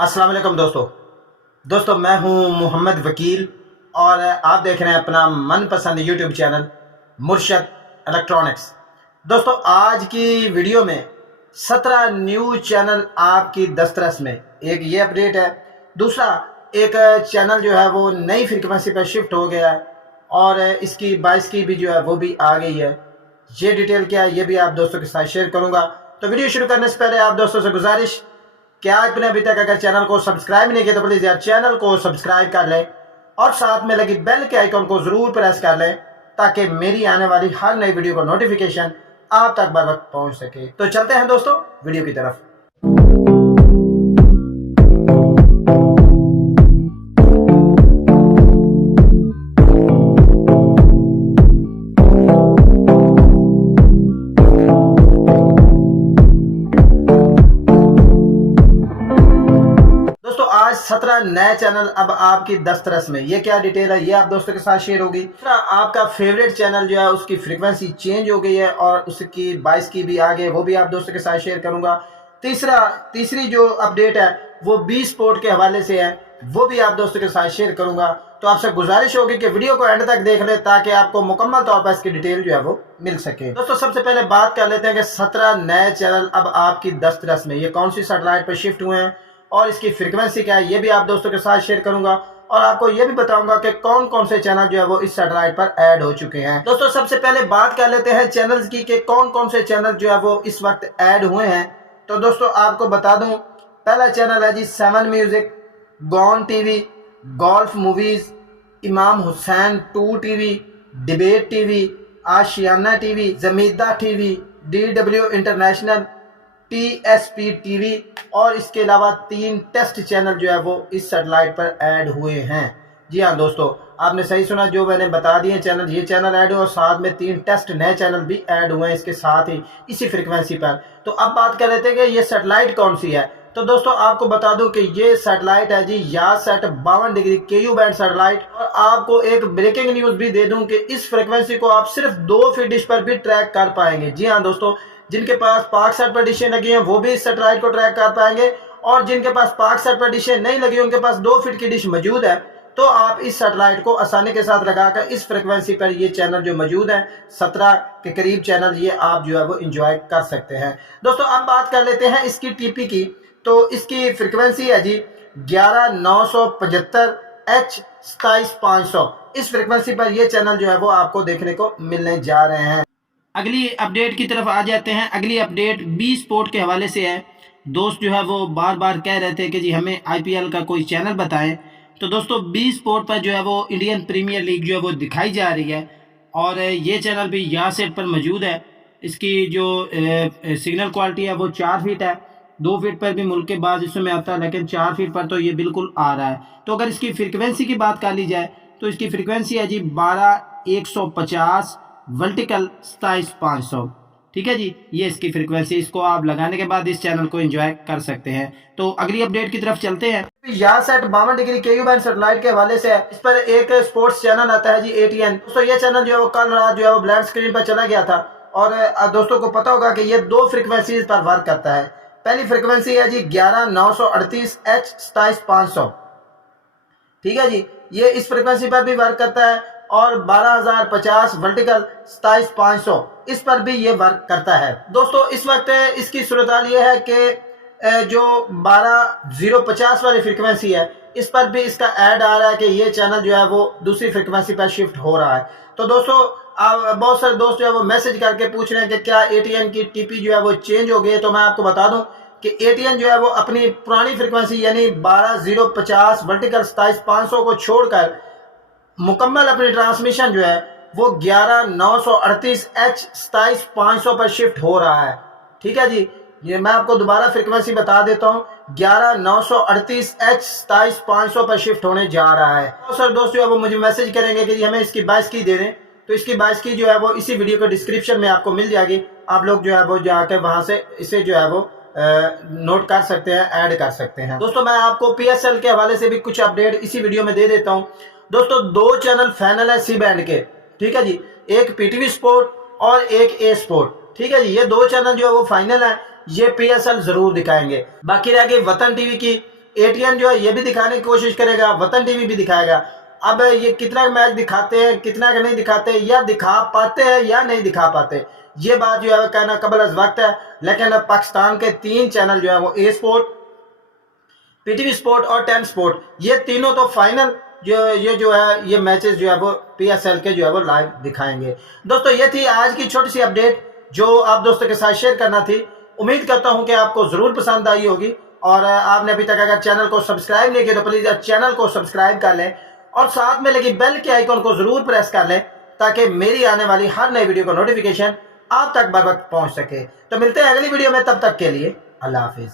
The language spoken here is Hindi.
अस्सलाम वालेकुम दोस्तों मैं हूं मोहम्मद वकील और आप देख रहे हैं अपना मनपसंद यूट्यूब चैनल मुर्शद इलेक्ट्रॉनिक्स। दोस्तों आज की वीडियो में 17 न्यू चैनल आपकी दस्तरस में। एक ये अपडेट है, दूसरा एक चैनल जो है वो नई फ्रीक्वेंसी पर शिफ्ट हो गया है और इसकी 22 की भी जो है वो भी आ गई है। ये डिटेल क्या है ये भी आप दोस्तों के साथ शेयर करूंगा। तो वीडियो शुरू करने से पहले आप दोस्तों से गुजारिश, क्या आपने अभी तक अगर चैनल को सब्सक्राइब नहीं किया तो प्लीज यार चैनल को सब्सक्राइब कर लें और साथ में लगी बेल के आइकॉन को जरूर प्रेस कर लें ताकि मेरी आने वाली हर नई वीडियो का नोटिफिकेशन आप तक बर वक्त पहुंच सके। तो चलते हैं दोस्तों वीडियो की तरफ। आज 17 नए चैनल अब आपकी दस्तरस में। ये क्या डिटेल है ये आप दोस्तों के साथ शेयर होगी। आपका फेवरेट चैनल जो है उसकी फ्रीक्वेंसी चेंज हो गई है और उसकी 22 की भी आ गई, वो भी आप दोस्तों के साथ शेयर करूंगा। तीसरी जो अपडेट है वो बी स्पोर्ट के हवाले से है, वो भी आप दोस्तों के साथ शेयर करूंगा। तो आपसे गुजारिश होगी कि वीडियो को एंड तक देख ले ताकि आपको मुकम्मल तौर पर इसकी डिटेल जो है वो मिल सके। दोस्तों सबसे पहले बात कर लेते हैं कि 17 नए चैनल अब आपकी दस्तरस में। ये कौन सी सैटेलाइट पर शिफ्ट हुए हैं और इसकी फ्रीक्वेंसी क्या है ये भी आप दोस्तों के साथ शेयर करूंगा और आपको ये भी बताऊंगा कि कौन कौन से चैनल जो है वो इस सैटेलाइट पर ऐड हो चुके हैं। दोस्तों सबसे पहले बात कर लेते हैं चैनल्स की कि कौन कौन से चैनल जो है वो इस वक्त ऐड हुए हैं। तो दोस्तों आपको बता दूं, पहला चैनल है जी 7 म्यूजिक, गॉन TV, golf movies, Imam Hussain 2 TV, debate TV, Aashiyana TV, जमीदा TV, DW international, TSP TV और इसके अलावा 3 टेस्ट चैनल जो है वो इस सैटेलाइट पर ऐड हुए हैं। जी हाँ दोस्तों, आपने सही सुना, जो मैंने बता दिए चैनल, ये चैनल ऐड हुए और साथ में 3 टेस्ट नए चैनल भी ऐड हुए हैं इसके साथ ही इसी फ्रीक्वेंसी पर। तो अब बात कर लेते हैं कि ये सैटेलाइट कौन सी है। तो दोस्तों आपको बता दूं कि ये सैटेलाइट है जी यासेट 52 डिग्री KU बैंड सैटेलाइट। और आपको एक ब्रेकिंग न्यूज भी दे दूं कि इस फ्रीक्वेंसी को आप सिर्फ 2 फीट डिश पर भी ट्रैक कर पाएंगे। जी हाँ दोस्तों, जिनके पास पाक सेट पर डिशें लगी हैं वो भी इस सैटेलाइट को ट्रैक कर पाएंगे और जिनके पास पाक सेट पर डिशें नहीं लगी उनके पास 2 फीट की डिश मौजूद है तो आप इस सैटेलाइट को आसानी के साथ लगाकर इस फ्रीक्वेंसी पर ये चैनल जो मौजूद है 17 के करीब चैनल, ये आप जो है वो एंजॉय कर सकते हैं। दोस्तों अब बात कर लेते हैं इसकी TP की। तो इसकी फ्रीक्वेंसी है जी 11975 H 27500। इस फ्रीक्वेंसी पर ये चैनल जो है वो आपको देखने को मिलने जा रहे हैं। अगली अपडेट की तरफ आ जाते हैं। अगली अपडेट बी स्पोर्ट के हवाले से है। दोस्त जो है वो बार बार कह रहे थे कि जी हमें IPL का कोई चैनल बताएं। तो दोस्तों बी स्पोर्ट पर जो है वो इंडियन प्रीमियर लीग जो है वो दिखाई जा रही है और ये चैनल भी यासेट पर मौजूद है। इसकी जो सिग्नल क्वालिटी है वो 4 फीट है। 2 फीट पर भी मुल्क के बाद इसमें आता है लेकिन 4 फीट पर तो ये बिल्कुल आ रहा है। तो अगर इसकी फ्रीक्वेंसी की बात कर ली जाए तो इसकी फ्रीक्वेंसी है जी 12150 वर्टिकल 27500। ठीक है जी, ये इसकी फ्रीक्वेंसी। इसको आप लगाने के बाद इस चैनल को एंजॉय कर सकते हैं। तो अगली अपडेट की तरफ चलते हैं। यासेट 52 डिग्री KU बैंड सैटेलाइट के हवाले से है। इस पर एक स्पोर्ट्स चैनल आता है जी ATN। दोस्तों ये चैनल जो है वो कल रात जो है वो ब्लैक स्क्रीन पर चला गया था और दोस्तों को पता होगा कि ये 2 फ्रीक्वेंसीज पर वर्क करता है। पहली फ्रीक्वेंसी है जी 11938 H 27500। ठीक है जी, ये इस फ्रीक्वेंसी पर भी वर्क करता है और 12050 वर्टिकल 27500 इस पर भी ये वर्क करता है। दोस्तों इस वक्त इसकी सूरत हाल ये है कि जो 12050 वाली फ्रीक्वेंसी है इस पर भी इसका ऐड आ रहा है कि ये चैनल जो है वो दूसरी फ्रीक्वेंसी पर शिफ्ट हो रहा है। तो दोस्तों बहुत सारे दोस्त जो है वो मैसेज करके पूछ रहे हैं कि क्या ATN की TP जो है वो चेंज हो गई है। तो मैं आपको बता दूं कि ATN जो है वो अपनी पुरानी फ्रीक्वेंसी यानी 12050 वर्टिकल 27500 को छोड़कर मुकम्मल अपनी ट्रांसमिशन जो है वो 11938 H 27500 पर शिफ्ट हो रहा है। ठीक है जी, ये मैं आपको दोबारा फ्रीक्वेंसी बता देता हूँ, 11938 H 27500 पर शिफ्ट होने जा रहा है। तो सर दोस्त जो है वो मुझे मैसेज करेंगे कि हमें इसकी 22 की दे दें, तो इसकी 22 की जो है वो इसी वीडियो के डिस्क्रिप्शन में आपको मिल जाएगी। आप लोग जो है वो जाके वहाँ से इसे जो है वो नोट कर सकते हैं, ऐड कर सकते हैं। दोस्तों मैं आपको PSL के हवाले से भी कुछ अपडेट इसी वीडियो में दे देता हूँ। दोस्तों 2 चैनल फाइनल है C बैंड के। ठीक है जी, एक PTV स्पोर्ट और एक A स्पोर्ट। ठीक है जी, ये 2 चैनल जो है वो फाइनल है, ये PSL जरूर दिखाएंगे। बाकी रह गई वतन टीवी की। एटीएन जो है ये भी दिखाने की कोशिश करेगा, वतन टीवी भी दिखाएगा। अब ये कितना मैच दिखाते हैं, कितना का नहीं दिखाते, या दिखा पाते हैं या नहीं दिखा पाते, ये बात जो है कहना कबल अज वक्त है। लेकिन अब पाकिस्तान के 3 चैनल जो है वो ए स्पोर्ट, पीटीवी स्पोर्ट और 10 स्पोर्ट, ये तीनों तो फाइनल जो है ये मैचेस जो है वो पीएसएल के जो है वो लाइव दिखाएंगे। दोस्तों ये थी आज की छोटी सी अपडेट जो आप दोस्तों के साथ शेयर करना थी। उम्मीद करता हूं कि आपको जरूर पसंद आई होगी, और आपने अभी तक अगर चैनल को सब्सक्राइब नहीं किया तो प्लीज चैनल को सब्सक्राइब कर लें और साथ में लगी बेल के आइकन को जरूर प्रेस कर लें ताकि मेरी आने वाली हर नई वीडियो का नोटिफिकेशन आप तक बर वक्त पहुंच सके। तो मिलते हैं अगली वीडियो में, तब तक के लिए अल्लाह हाफिज।